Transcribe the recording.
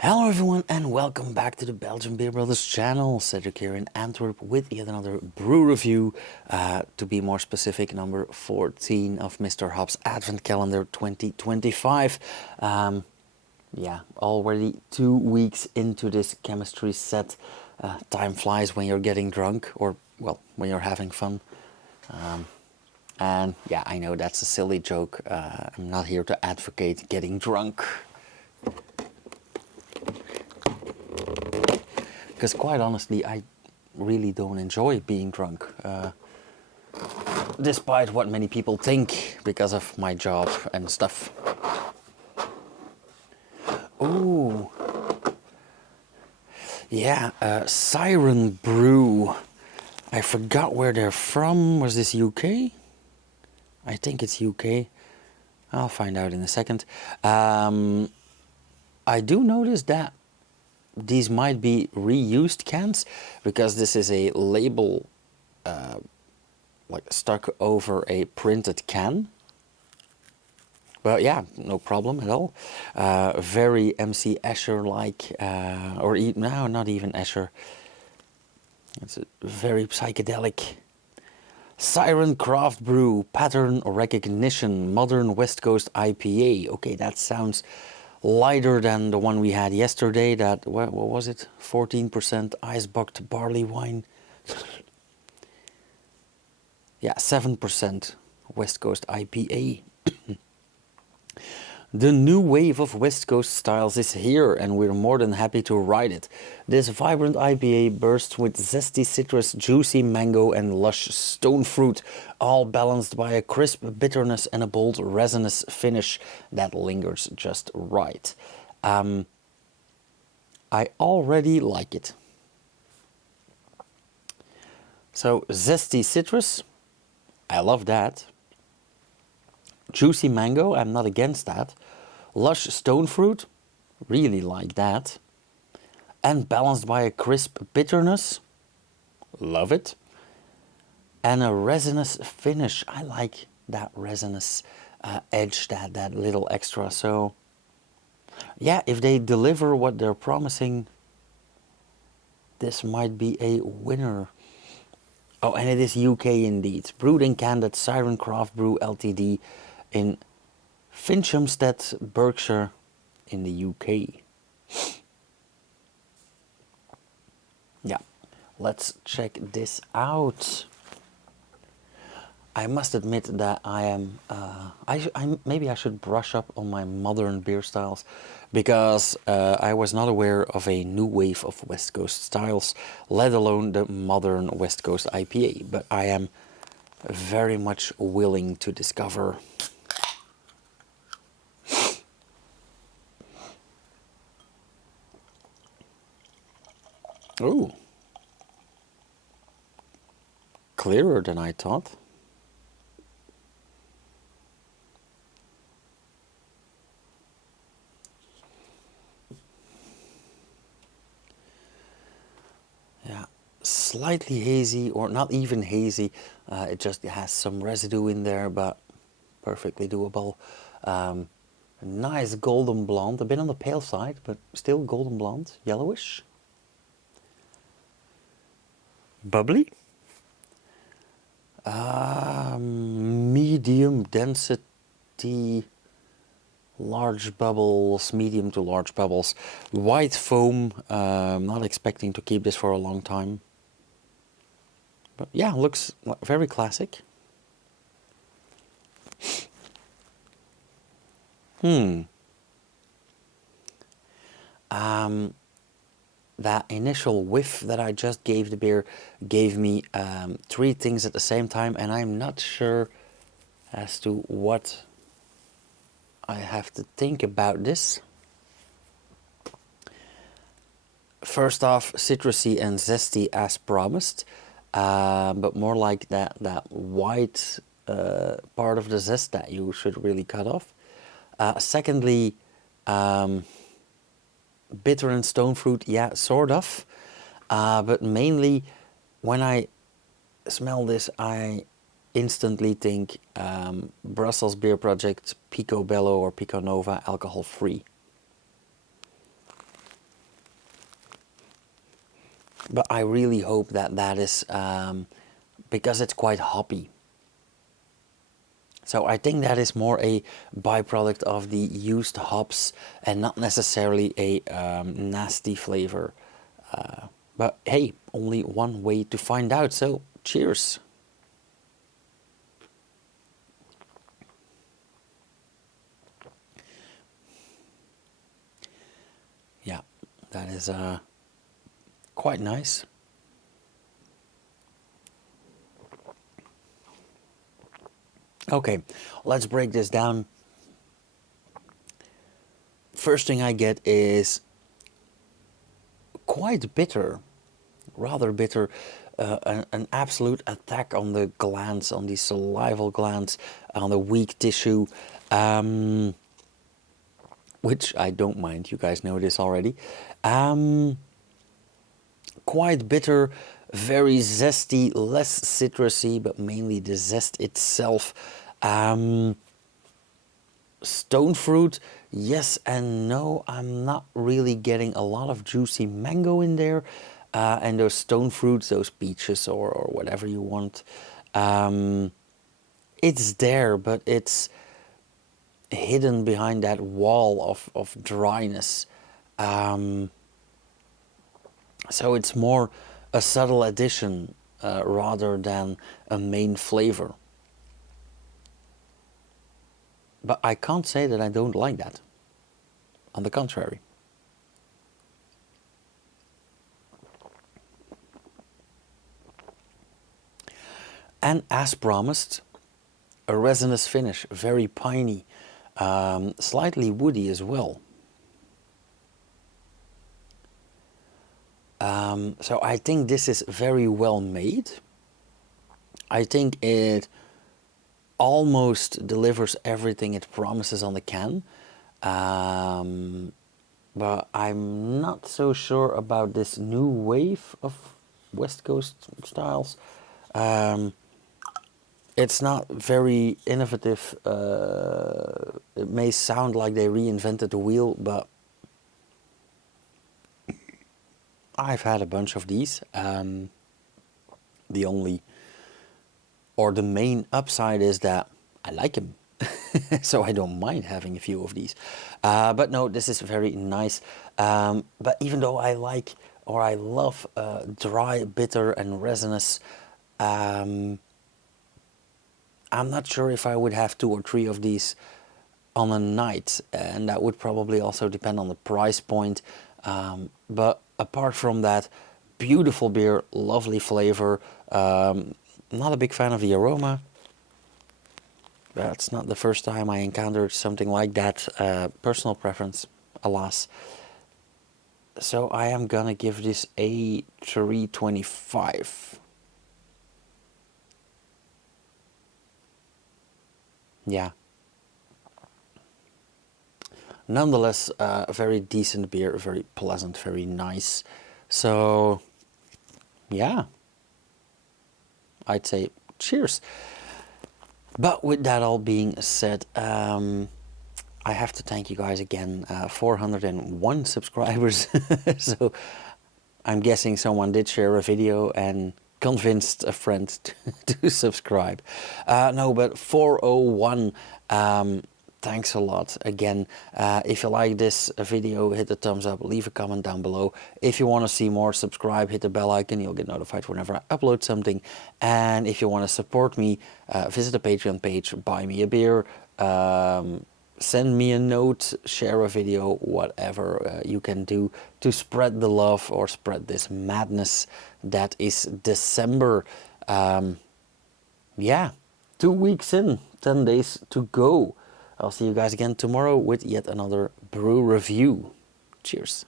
Hello everyone and welcome back to the Belgian Beer Brothers channel. Cedric here in Antwerp with yet another brew review. To be more specific, number 14 of Mr. Hop's Advent Calendar 2025. Yeah, already 2 weeks into this chemistry set. Time flies when you're getting drunk, or well, when you're having fun. And yeah, I know that's a silly joke. I'm not here to advocate getting drunk. Because quite honestly, I really don't enjoy being drunk. Despite what many people think because of my job and stuff. Oh, yeah, Siren Brew. I forgot where they're from. Was this UK? I think it's UK. I'll find out in a second. I do notice that these might be reused cans because this is a label like stuck over a printed can. But yeah, no problem at all. Very MC Escher like, no, not even Escher. It's a very psychedelic. Siren Craft Brew, Pattern Recognition, Modern West Coast IPA. Okay, that sounds lighter than the one we had yesterday. That, what was it? 14% ice-bucked barley wine. Yeah, 7% West Coast IPA. The new wave of West Coast styles is here and we're more than happy to ride it. This vibrant IPA bursts with zesty citrus, juicy mango and lush stone fruit, all balanced by a crisp bitterness and a bold resinous finish that lingers just right. I already like it. So zesty citrus, I love that. Juicy mango, I'm not against that. Lush stone fruit, really like that. And balanced by a crisp bitterness, love it. And a resinous finish, I like that resinous edge, that little extra. So yeah, if they deliver what they're promising, this might be a winner. Oh, and it is UK indeed. Brewed and canned at Siren Craft Brew Ltd. in Finchamstead, Berkshire in the UK. Yeah, let's check this out. I must admit that I am, maybe I should brush up on my modern beer styles, because I was not aware of a new wave of West Coast styles, let alone the modern West Coast IPA, but I am very much willing to discover. Oh, clearer than I thought. Yeah, slightly hazy, or not even hazy. It just has some residue in there, but perfectly doable. Nice golden blonde, a bit on the pale side, but still golden blonde, yellowish. Bubbly. Medium density, large bubbles, medium to large bubbles. White foam, not expecting to keep this for a long time. But yeah, looks very classic. That initial whiff that I just gave the beer gave me 3 things at the same time, and I'm not sure as to what I have to think about this. First off, citrusy and zesty as promised, but more like that white part of the zest that you should really cut off. Secondly, bitter and stone fruit, yeah, sort of. But mainly, when I smell this, I instantly think Brussels Beer Project Pico Bello or Pico Nova alcohol free. But I really hope that that is because it's quite hoppy. So I think that is more a byproduct of the used hops and not necessarily a nasty flavor. But hey, only one way to find out. So cheers. Yeah, that is quite nice. Okay, let's break this down. First thing I get is quite bitter, rather bitter, an absolute attack on the glands, on the salival glands, on the weak tissue, which I don't mind. You guys know this already. Quite bitter, very zesty, less citrusy, but mainly the zest itself. Stone fruit, yes and no. I'm not really getting a lot of juicy mango in there. And those stone fruits, those peaches or whatever you want, it's there, but it's hidden behind that wall of dryness. So it's more a subtle addition rather than a main flavor. But I can't say that I don't like that. On the contrary. And as promised, a resinous finish, very piney, slightly woody as well. So I think this is very well made. I think it almost delivers everything it promises on the can. But I'm not so sure about this new wave of West Coast styles. It's not very innovative. It may sound like they reinvented the wheel, but I've had a bunch of these. The only or the main upside is that I like them. So I don't mind having a few of these. But no, this is very nice. But even though I like or I love dry, bitter and resinous, I'm not sure if I would have 2 or 3 of these on a night, and that would probably also depend on the price point. But apart from that, beautiful beer, lovely flavor. Not a big fan of the aroma. That's not the first time I encountered something like that. Personal preference, alas. So I am gonna give this a 3.25. Yeah. Nonetheless, a very decent beer, very pleasant, very nice. So, yeah. I'd say cheers. But with that all being said, I have to thank you guys again. 401 subscribers. So I'm guessing someone did share a video and convinced a friend to subscribe. No, but 401. Thanks a lot again. If you like this video, hit the thumbs up, leave a comment down below. If you want to see more, subscribe, hit the bell icon, you'll get notified whenever I upload something. And if you want to support me, visit the Patreon page, buy me a beer, send me a note, share a video, whatever you can do to spread the love or spread this madness that is December. Yeah, 2 weeks in, 10 days to go. I'll see you guys again tomorrow with yet another brew review. Cheers.